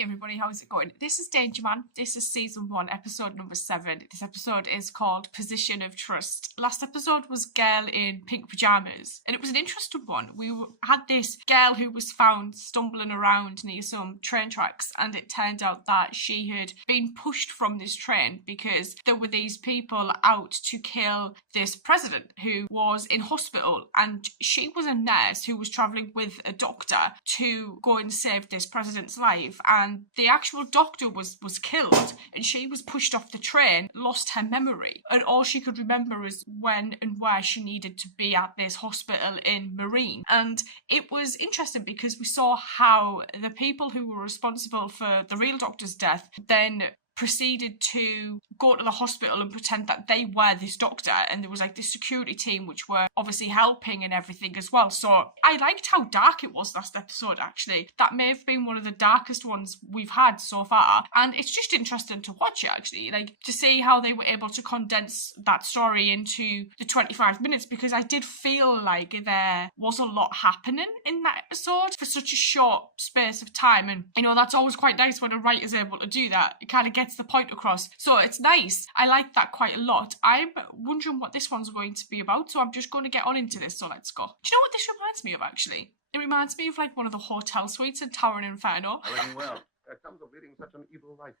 Hi everybody, how's it going? This is Danger Man. This is season 1, episode number 7. This episode is called Position of Trust. Last episode was Girl in Pink Pyjamas, and it was an interesting one. We had this girl who was found stumbling around near some train tracks, and it turned out that she had been pushed from this train because there were these people out to kill this president who was in hospital, and she was a nurse who was travelling with a doctor to go and save this president's life. And the actual doctor was killed, and she was pushed off the train, lost her memory, and all she could remember is when and where she needed to be at this hospital in Marine. And it was interesting because we saw how the people who were responsible for the real doctor's death then proceeded to go to the hospital and pretend that they were this doctor, and there was like this security team which were obviously helping and everything as well. So I liked how dark it was last episode, actually. That may have been one of the darkest ones we've had so far, and it's just interesting to watch it, actually, like to see how they were able to condense that story into the 25 minutes, because I did feel like there was a lot happening in that episode for such a short space of time. And you know, that's always quite nice when a writer's able to do that. It kind of gets the point across, so it's nice. I like that quite a lot. I'm wondering what this one's going to be about, so I'm just going to get on into this. So let's go. Do you know what this reminds me of, actually? It reminds me of like one of the hotel suites in Tower Inferno. I reckon well. There comes of leading such an evil life.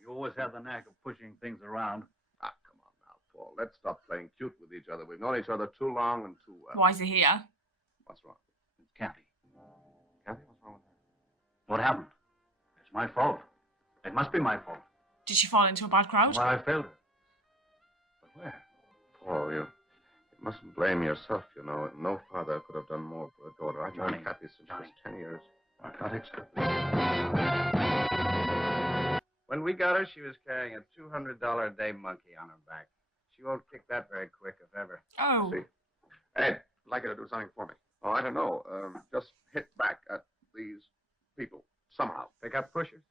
You always have the knack of pushing things around. Ah, come on now, Paul. Let's stop playing cute with each other. We've known each other too long and too well. Why is he here? What's wrong? It's Kathy. Kathy, what's wrong with her? What happened? It's my fault. It must be my fault. Did she fall into a bad crowd? Well, I failed her. But where? Paul, you mustn't blame yourself, you know. No father could have done more for a daughter. I've known Kathy since she was 10 years. I can't accept this. When we got her, she was carrying a $200 a day monkey on her back. She won't kick that very quick, if ever. Oh. See? Ed, I'd like you to do something for me. Oh, I don't know. Just hit back at these people somehow. Pick up pushers?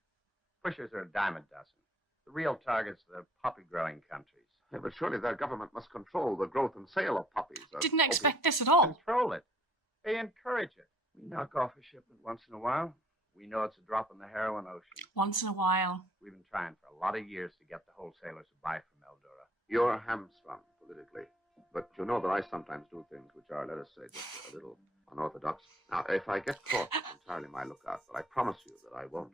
Pushers are a dime a dozen. The real targets are the poppy-growing countries. Yeah, but surely their government must control the growth and sale of poppies. Didn't expect this at all. Control it. They encourage it. We knock off a shipment once in a while. We know it's a drop in the heroin ocean. Once in a while. We've been trying for a lot of years to get the wholesalers to buy from Eldora. You're hamstrung politically, but you know that I sometimes do things which are, let us say, just a little unorthodox. Now, if I get caught, it's entirely my lookout, but I promise you that I won't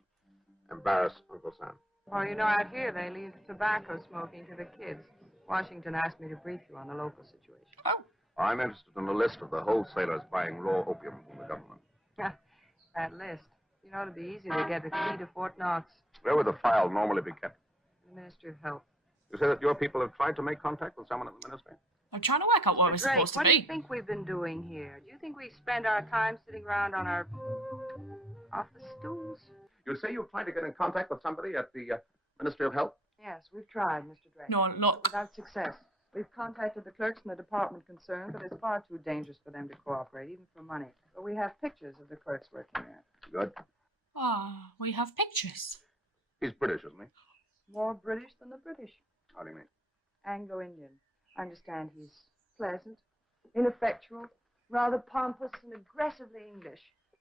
embarrass Uncle Sam. Well, you know, out here they leave tobacco smoking to the kids. Washington asked me to brief you on the local situation. Oh. I'm interested in the list of the wholesalers buying raw opium from the government. That list. You know, it'd be easy to get a key to Fort Knox. Where would the file normally be kept? The Ministry of Health. You say that your people have tried to make contact with someone at the ministry? I'm trying to work out what we're Drake, supposed to what do you be. think we've been doing here? Do you think we spend our time sitting around on our office stools? You say you've tried to get in contact with somebody at the Ministry of Health? Yes, we've tried, Mr. Drake. No, look. But without success. We've contacted the clerks in the department concerned, but it's far too dangerous for them to cooperate, even for money. But we have pictures of the clerks working there. Good. Ah, we have pictures. He's British, isn't he? More British than the British. How do you mean? Anglo-Indian. I understand he's pleasant, ineffectual, rather pompous, and aggressively English.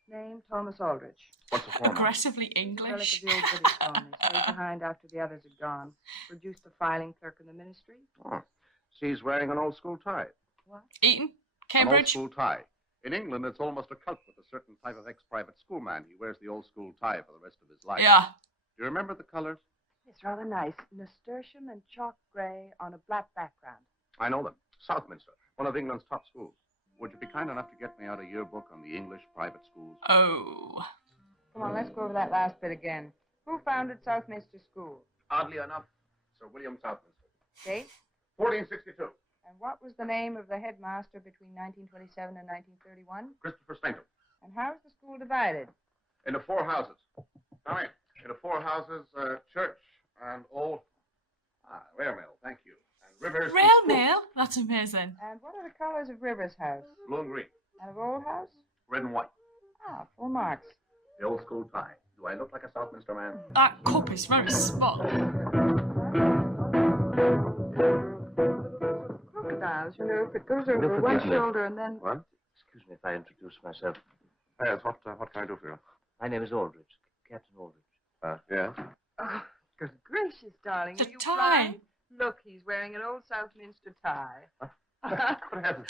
Name, Thomas Aldridge. What's the form? Aggressively Relic English. of the old British colony. Stayed behind after the others had gone. Produced a filing clerk in the ministry. Oh. She's wearing an old-school tie. What? Eton? An Cambridge? old-school tie. In England, it's almost a cult with a certain type of ex-private schoolman. He wears the old-school tie for the rest of his life. Yeah. Do you remember the colors? It's rather nice. Nasturtium and chalk gray on a black background. I know them. Southminster, one of England's top schools. Would you be kind enough to get me out a yearbook on the English private schools? Oh. Come on, let's go over that last bit again. Who founded Southminster School? Oddly enough, Sir William Southminster. Date? 1462. And what was the name of the headmaster between 1927 and 1931? Christopher Stanton. And how is the school divided? Into 4 houses. Now, into 4 houses, church and old... rail mill, thank you. And Rivers... Rail mail? That's amazing. And what are the colors of Rivers' house? Blue and green. And of Old House? Red and white. Ah, 4 marks. The old school tie. Do I look like a Southminster man? That cup is very small. Crocodiles, you know, if it goes over forgive one me. shoulder and then... What? Excuse me if I introduce myself. Yes, what can I do for you? My name is Aldridge, Captain Aldridge. Yes? Oh, good gracious, darling. The Are you tie. blind? Look, he's wearing an old Southminster tie. Good heavens.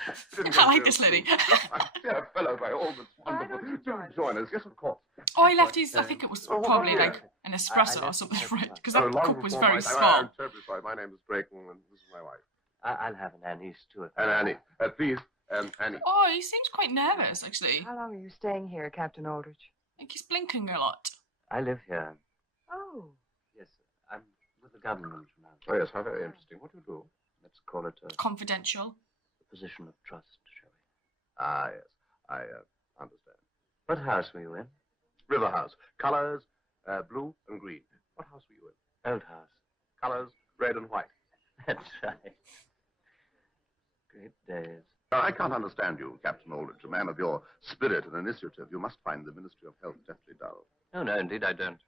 I like this lady. My dear fellow, by all that's Why wonderful. don't you Do join us. Yes, of course. Oh, he left his, I think it was Oh, probably yeah. like an espresso or something, right? Because that long cup was before very my time. small. I'm terribly sorry. My name is Drake, and this is my wife. I'll have an anise, too. And Annie. Please, Annie. Oh, he seems quite nervous, actually. How long are you staying here, Captain Aldridge? Like he's blinking a lot. I live here. Oh. Yes, I'm with the government now. Oh, yes, how very interesting. What do you do? Let's call it a Confidential. position of trust, shall we? Ah, yes. I understand. What house were you in? River House. Colors, blue and green. What house were you in? Old house. Colors, red and white. That's right. Great days. Now, I can't understand you, Captain Aldridge, a man of your spirit and initiative. You must find the Ministry of Health deathly dull. No, indeed I don't.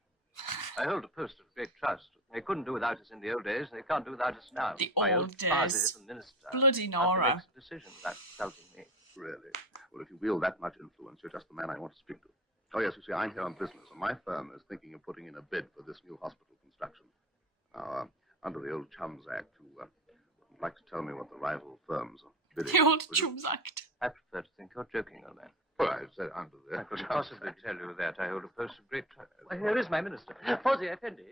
I hold a post of great trust. They couldn't do without us in the old days. They can't do without us now. The My old old father days. is the minister. Bloody Have to Nora. make a decision without consulting me. Really? Well, if you wield that much influence, you're just the man I want to speak to. Oh, yes, you see, I'm here on business, and my firm is thinking of putting in a bid for this new hospital construction. Now, under the old Chums Act, you would like to tell me what the rival firms are bidding. The old Would you? Chums Act. I prefer to think you're joking, old man. Well, I said under the I couldn't Chums possibly Act. tell you that. I hold a post of great trust. Why, here is my minister. Fawzi Effendi.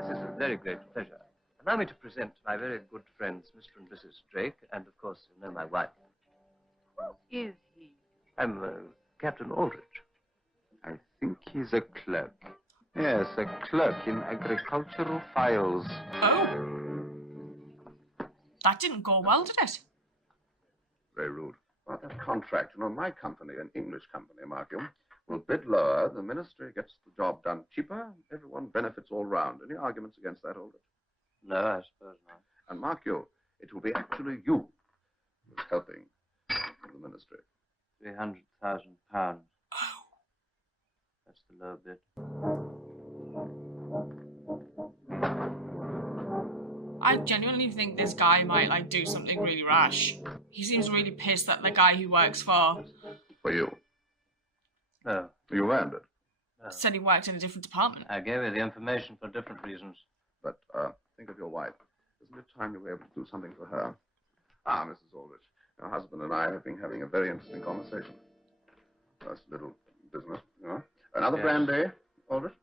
This is a very great pleasure. Allow me to present my very good friends, Mr. and Mrs. Drake, and of course, you know my wife. Who is he? I'm Captain Aldridge. I think he's a clerk. Yes, a clerk in agricultural files. Oh. That didn't go well, did it? Very rude. Well, that contract, you know, my company, an English company, mark you, will bid lower, the ministry gets the job done cheaper, everyone benefits all round. Any arguments against that, Aldridge? No, I suppose not. And mark you, it will be actually you who's helping the ministry. £300,000. That's the low bid. I genuinely think this guy might like do something really rash. He seems really pissed that the guy he works for For you. No, You earned it. no. said he worked in a different department. I gave you the information for different reasons. But think of your wife. Isn't it time you were able to do something for her? Ah, Mrs. Aldrich, your husband and I have been having a very interesting conversation. That's little business, you know. Another Yes. brandy, Aldrich?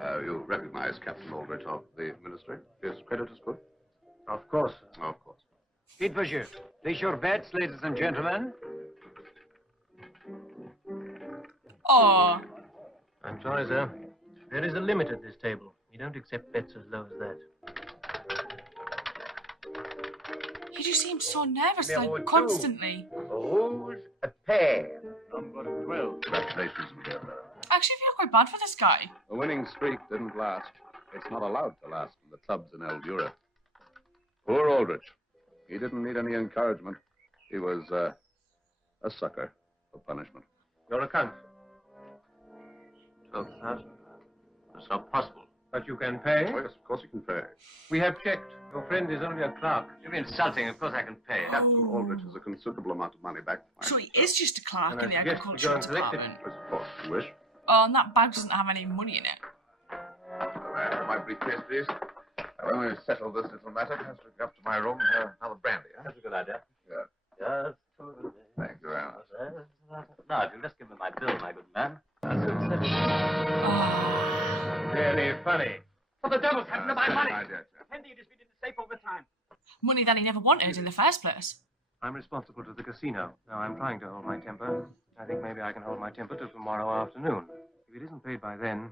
You recognize Captain Aldrich of the ministry? His credit is good? Of course. Of course. Pete Boucher. Place your bets, ladies and gentlemen. Oh, I'm sorry, sir. There is a limit at this table. We don't accept bets as low as that. he just seems so nervous, Number like two. constantly. Rouge a pair. Number 12. Congratulations, Miguel. I actually feel quite bad for this guy. The winning streak didn't last. It's not allowed to last in the clubs in Eldura. Poor Aldrich. He didn't need any encouragement. He was a sucker for punishment. Your account. 12,000. That's not possible. But you can pay. Oh, yes, of course you can pay. We have checked. Your friend is only a clerk. You'd be insulting. Of course I can pay. Captain Aldrich has a considerable amount of money back. So he is just a clerk And in the I suggest we go agricultural and collect it. department. Yes, of course, you wish. Oh, and that bag doesn't have any money in it. My briefcase, please. When we've settled this little matter, perhaps we go up to my room and have another brandy, huh? That's a good idea. Good. Yes. Thank you very much. Now, if you'll just give me my bill, my good man. Oh. Very funny. What the devil's happened to my money? Idea, chap. Fendi, it has been in the safe all the time. Money that he never wanted in the first place. I'm responsible to the casino. Now, I'm trying to hold my temper. I think maybe I can hold my temper till tomorrow afternoon. If it isn't paid by then,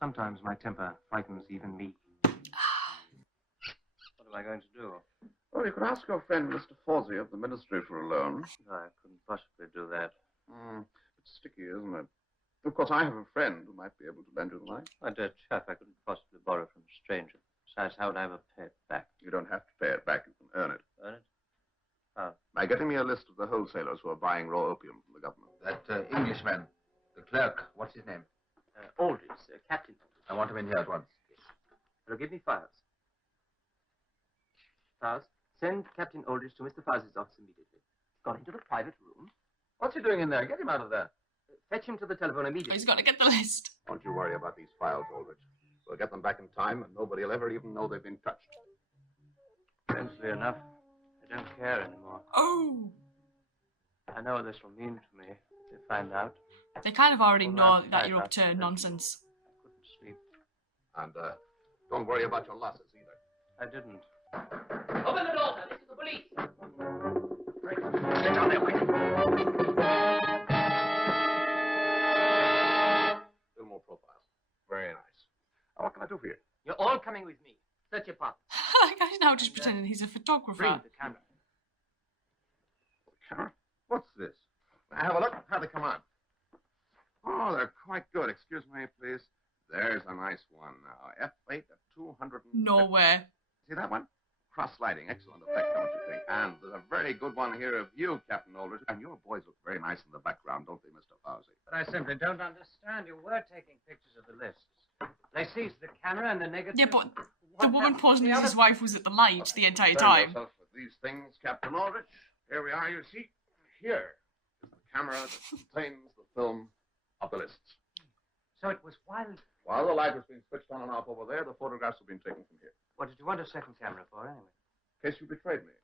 sometimes my temper frightens even me. What am I going to do? Well, you could ask your friend, Mr. Fawzi, of the ministry for a loan. No, I couldn't possibly do that. It's sticky, isn't it? Of course, I have a friend who might be able to lend you the money. My dear chap, I couldn't possibly borrow from a stranger. Besides, how would I ever pay it back? You don't have to pay it back. You can earn it. Earn it? How? By getting me a list of the wholesalers who are buying raw opium from the government. That Englishman, the clerk, what's his name? Aldridge, Captain. I want him in here at once. Well, give me files. Files. Send Captain Aldridge to Mr. Fawzi's office immediately. Got into the private room. What's he doing in there? Get him out of there. Fetch him to the telephone immediately. He's got to get the list. Don't you worry about these files, Aldridge. We'll get them back in time, and nobody will ever even know they've been touched. Strangely enough, I don't care anymore. Oh! I know what this will mean to me if they find out. They kind of already Well, know that's that right, you're up to that's nonsense. I couldn't sleep. And don't worry about your losses either. I didn't. Open the door, sir. This is the police. Sit down there, Wayne. Fillmore profile. Very nice. What can I do for you? You're all coming with me. Search your pocket. That guy's now just pretending he's a photographer. Bring the camera. Camera? What's this? Have a look. How'd they come on? Oh, they're quite good. Excuse me, please. There's a nice one now. F8 at 200. No way. See that one? Cross-sliding. Excellent effect, don't you think? And there's a very good one here of you, Captain Aldridge. And your boys look very nice in the background, don't they, Mr. Fawsey? But I simply don't understand. You were taking pictures of the lists. They seized the camera and the negative. Yeah, but the What woman happened? posing The as other- his wife was at the light the entire Concern time. yourself with these things, Captain Aldrich. Here we are, you see. Here is the camera that contains the film of the lists. So it was while... While the light was being switched on and off over there, the photographs were being taken from here. What did you want a second camera for, anyway? In case you betrayed me.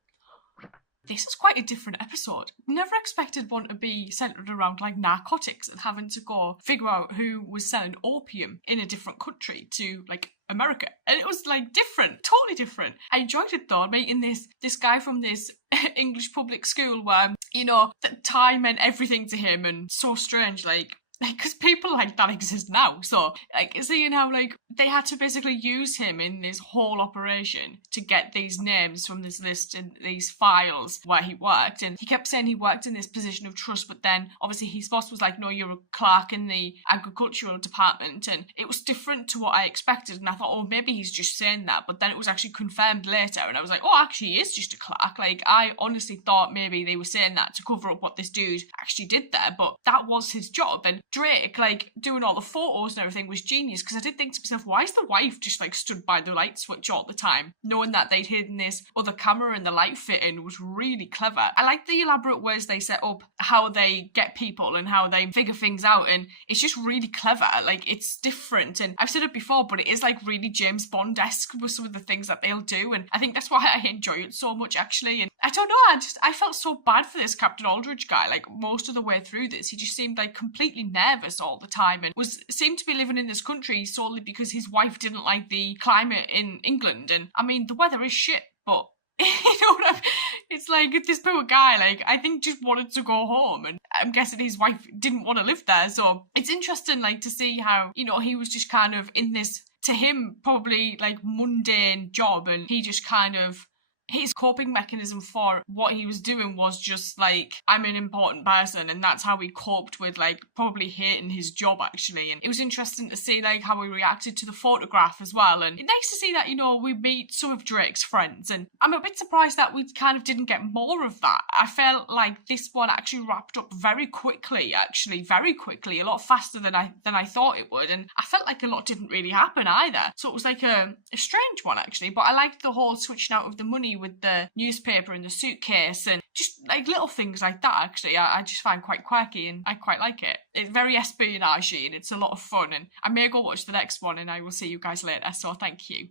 This is quite a different episode. Never expected one to be centered around like narcotics and having to go figure out who was selling opium in a different country to like America. And it was like different, totally different. I enjoyed it though, meeting this guy from this English public school where, you know, that time meant everything to him and so strange, like because people like that exist now. So, like, seeing how, like, they had to basically use him in this whole operation to get these names from this list and these files where he worked. And he kept saying he worked in this position of trust, but then, obviously, his boss was like, no, you're a clerk in the agricultural department. And it was different to what I expected. And I thought, oh, maybe he's just saying that. But then it was actually confirmed later. And I was like, oh, actually, he is just a clerk. Like, I honestly thought maybe they were saying that to cover up what this dude actually did there. But that was his job. And Drake, like, doing all the photos and everything was genius, because I did think to myself, why is the wife just, like, stood by the light switch all the time? Knowing that they'd hidden this other camera and the light fitting was really clever. I like the elaborate ways they set up how they get people and how they figure things out, and it's just really clever. Like, it's different, and I've said it before, but it is, like, really James Bond-esque with some of the things that they'll do, and I think that's why I enjoy it so much, actually. And I don't know, I felt so bad for this Captain Aldridge guy, like, most of the way through this. He just seemed, like, completely nervous all the time, and seemed to be living in this country solely because his wife didn't like the climate in England. And I mean, the weather is shit, but you know what I mean? It's like this poor guy, like, I think just wanted to go home, and I'm guessing his wife didn't want to live there. So it's interesting, like, to see how, you know, he was just kind of in this, to him, probably like mundane job, and he just kind of, his coping mechanism for what he was doing was just like, I'm an important person, and that's how he coped with, like, probably hating his job, actually. And it was interesting to see, like, how he reacted to the photograph as well. And it's nice to see that, you know, we meet some of Drake's friends, and I'm a bit surprised that we kind of didn't get more of that. I felt like this one actually wrapped up very quickly, a lot faster than I thought it would, and I felt like a lot didn't really happen either. So it was like a strange one, actually. But I liked the whole switching out of the money with the newspaper and the suitcase, and just like little things like that, actually. I just find quite quirky, and I quite like it. It's very espionage-y, and it's a lot of fun, and I may go watch the next one, and I will see you guys later, so thank you.